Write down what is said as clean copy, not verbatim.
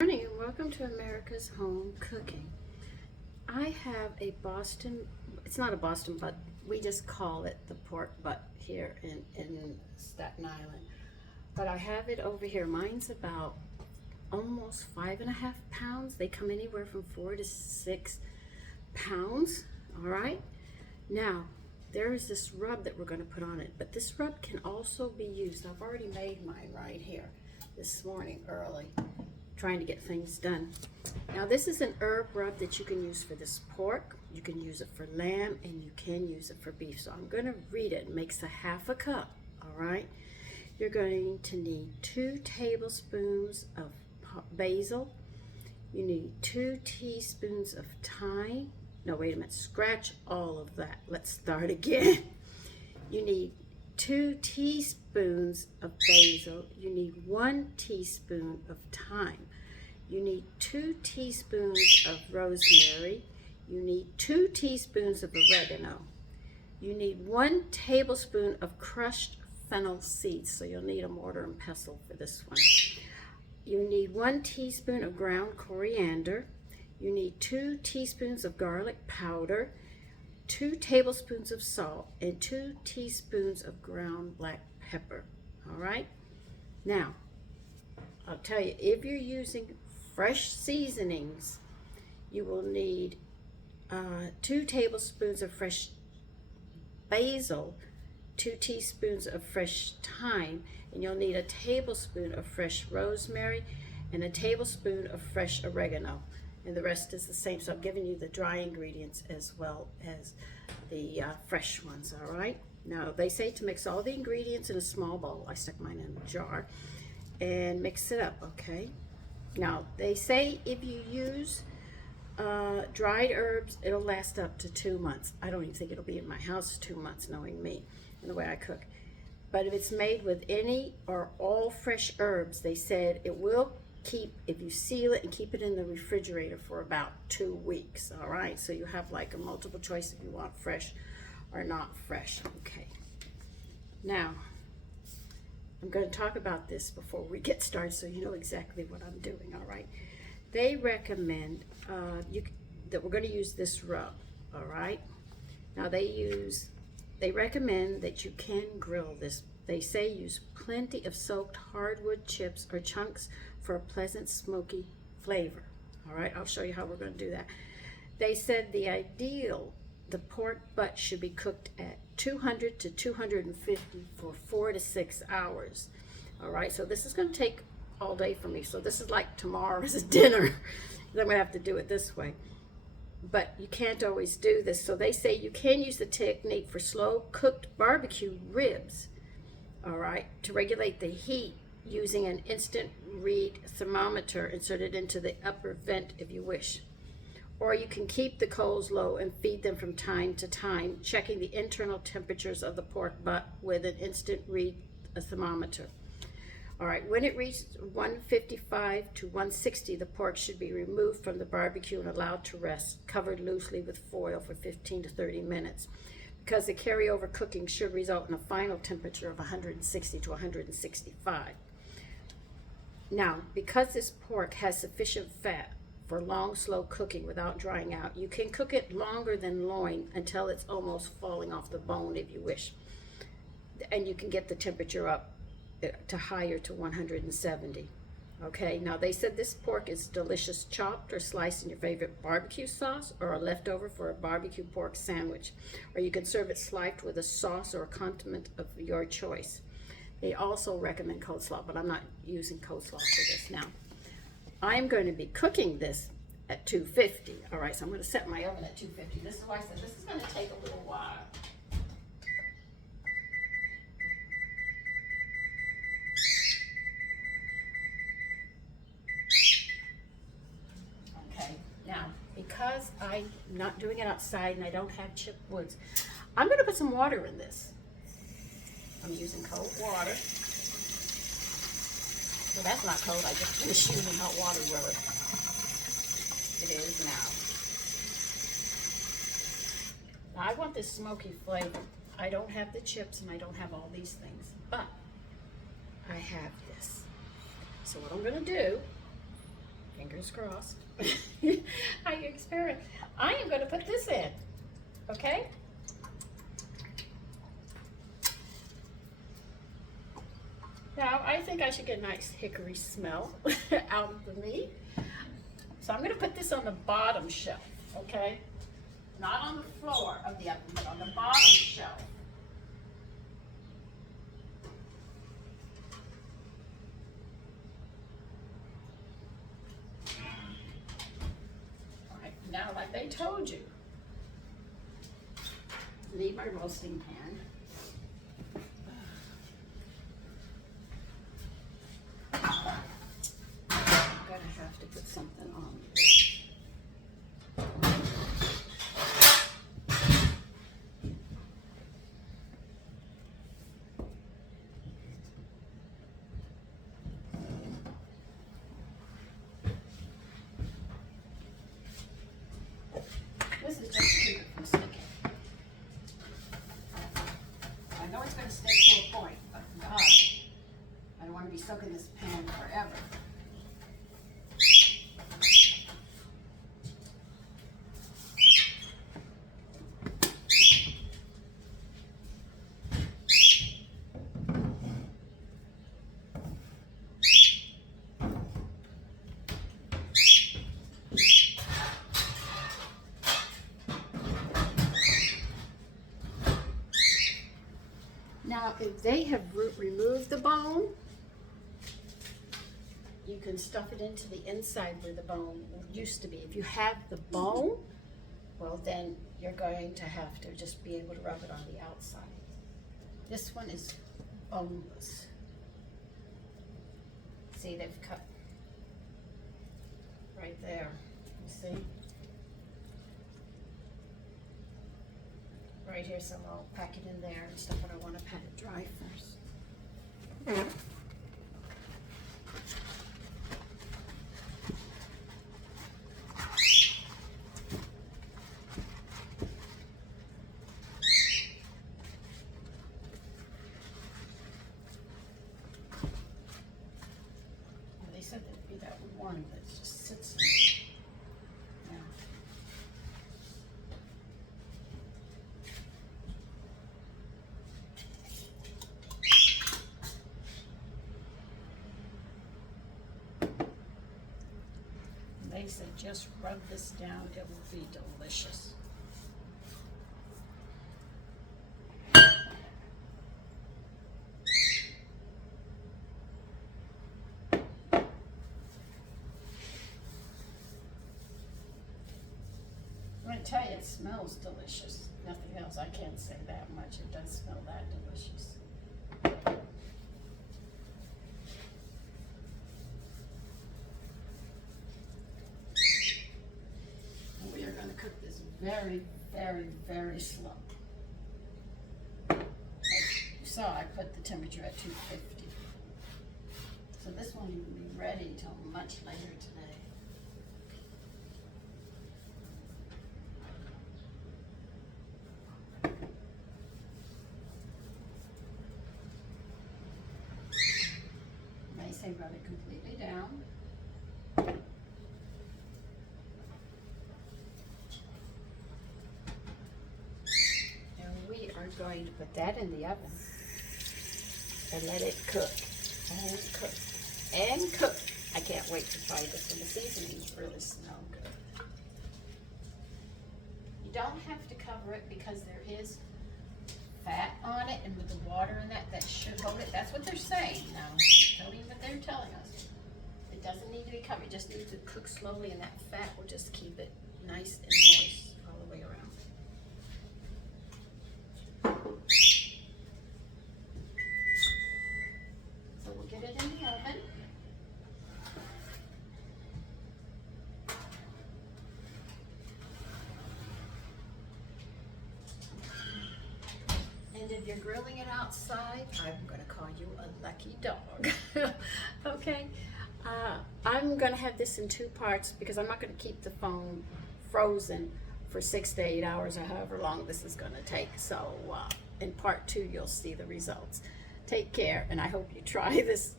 Morning and welcome to America's Home Cooking. I have a Boston, it's not a Boston butt, we just call it the pork butt here in Staten Island. But I have it over here. Mine's about almost 5.5 pounds. They come anywhere from 4 to 6 pounds. All right. Now, there is this rub that we're going to put on it, but this rub can also be used. I've already made mine right here this morning early, trying to get things done. Now this is an herb rub that you can use for this pork, you can use it for lamb, and you can use it for beef. So I'm going to read it. It makes a 1/2 cup. All right, you're going to need 2 tablespoons of basil, you need 2 teaspoons of thyme. No, wait a minute, scratch all of that, let's start again. You need 2 teaspoons of basil, you need 1 teaspoon of thyme, you need 2 teaspoons of rosemary, you need 2 teaspoons of oregano, you need 1 tablespoon of crushed fennel seeds, so you'll need a mortar and pestle for this one. You need 1 teaspoon of ground coriander, you need 2 teaspoons of garlic powder, 2 tablespoons of salt, and 2 teaspoons of ground black pepper. All right. Now, I'll tell you, if you're using fresh seasonings, you will need 2 tablespoons of fresh basil, 2 teaspoons of fresh thyme, and you'll need a tablespoon of fresh rosemary and a tablespoon of fresh oregano. And the rest is the same. So I'm giving you the dry ingredients as well as the fresh ones. All right. Now they say to mix all the ingredients in a small bowl. I stuck mine in a jar and mix it up. Okay. Now they say if you use dried herbs, it'll last up to 2 months. I don't even think it'll be in my house 2 months, knowing me and the way I cook. But if it's made with any or all fresh herbs, they said it will keep, if you seal it and keep it in the refrigerator for about 2 weeks. All right, so you have like a multiple choice if you want fresh or not fresh. Okay, now I'm going to talk about this before we get started so you know exactly what I'm doing. All right, they recommend that we're going to use this rub. All right, now they recommend that you can grill this. They say use plenty of soaked hardwood chips or chunks for a pleasant smoky flavor. All right, I'll show you how we're going to do that. They said the pork butt should be cooked at 200 to 250 for 4 to 6 hours. All right, so this is going to take all day for me. So this is like tomorrow's dinner. I'm going to have to do it this way. But you can't always do this. So they say you can use the technique for slow cooked barbecue ribs. All right, to regulate the heat using an instant read thermometer inserted into the upper vent if you wish. Or you can keep the coals low and feed them from time to time, checking the internal temperatures of the pork butt with an instant read thermometer. All right, when it reaches 155 to 160, the pork should be removed from the barbecue and allowed to rest, covered loosely with foil for 15 to 30 minutes. Because the carryover cooking should result in a final temperature of 160 to 165. Now, because this pork has sufficient fat for long, slow cooking without drying out, you can cook it longer than loin until it's almost falling off the bone if you wish. And you can get the temperature up to higher to 170. Okay, now they said this pork is delicious chopped or sliced in your favorite barbecue sauce or a leftover for a barbecue pork sandwich. Or you can serve it sliced with a sauce or a condiment of your choice. They also recommend coleslaw, but I'm not using coleslaw for this now. I'm going to be cooking this at 250. All right, so I'm going to set my oven at 250. This is why I said this is going to take a little while. Because I'm not doing it outside and I don't have chipped woods, I'm going to put some water in this. I'm using cold water. So that's not cold, I just finished using hot water rubber. It is now. Now I want this smoky flavor. I don't have the chips and I don't have all these things, but I have this. So what I'm going to do fingers crossed. How you experience? I am going to put this in, okay? Now, I think I should get a nice hickory smell out of the meat. So I'm going to put this on the bottom shelf, okay? Not on the floor of the oven, but on the bottom shelf. All right, now like they told you, need my roasting pan. I'm gonna have to put something on this. This is just to keep it from sticking. I know it's going to stick to a point, but God, I don't want to be stuck in this pan forever. Now, if they have removed the bone, you can stuff it into the inside where the bone used to be. If you have the bone, well, then you're going to have to just be able to rub it on the outside. This one is boneless. See, they've cut right there. You see? Right here, so I'll pack it in there and stuff, but I want to pat it dry first. And they said there'd be that one that just sits in there. Yeah. They said just rub this down, it will be delicious. I'm going to tell you, it smells delicious. Nothing else, I can't say that much. It does smell that delicious. We are going to cook this very, very, very slow. Like you saw, I put the temperature at 250. So this won't even be ready till much later today. They say rub it completely down. Are going to put that in the oven and let it cook and cook and cook. I can't wait to try this, and the seasonings really smell good. You don't have to cover it because there is fat on it, and with the water in that should hold it. That's what they're saying now. Tell me what they're telling us. It doesn't need to be covered. It just needs to cook slowly, and that fat will just keep it nice and moist all the way around. So we'll get it in the oven. And if you're grilling it outside, I'm going to call you a lucky dog. Okay? I'm going to have this in 2 parts because I'm not going to keep the phone frozen for 6 to 8 hours or however long this is going to take. So in part 2, you'll see the results. Take care, and I hope you try this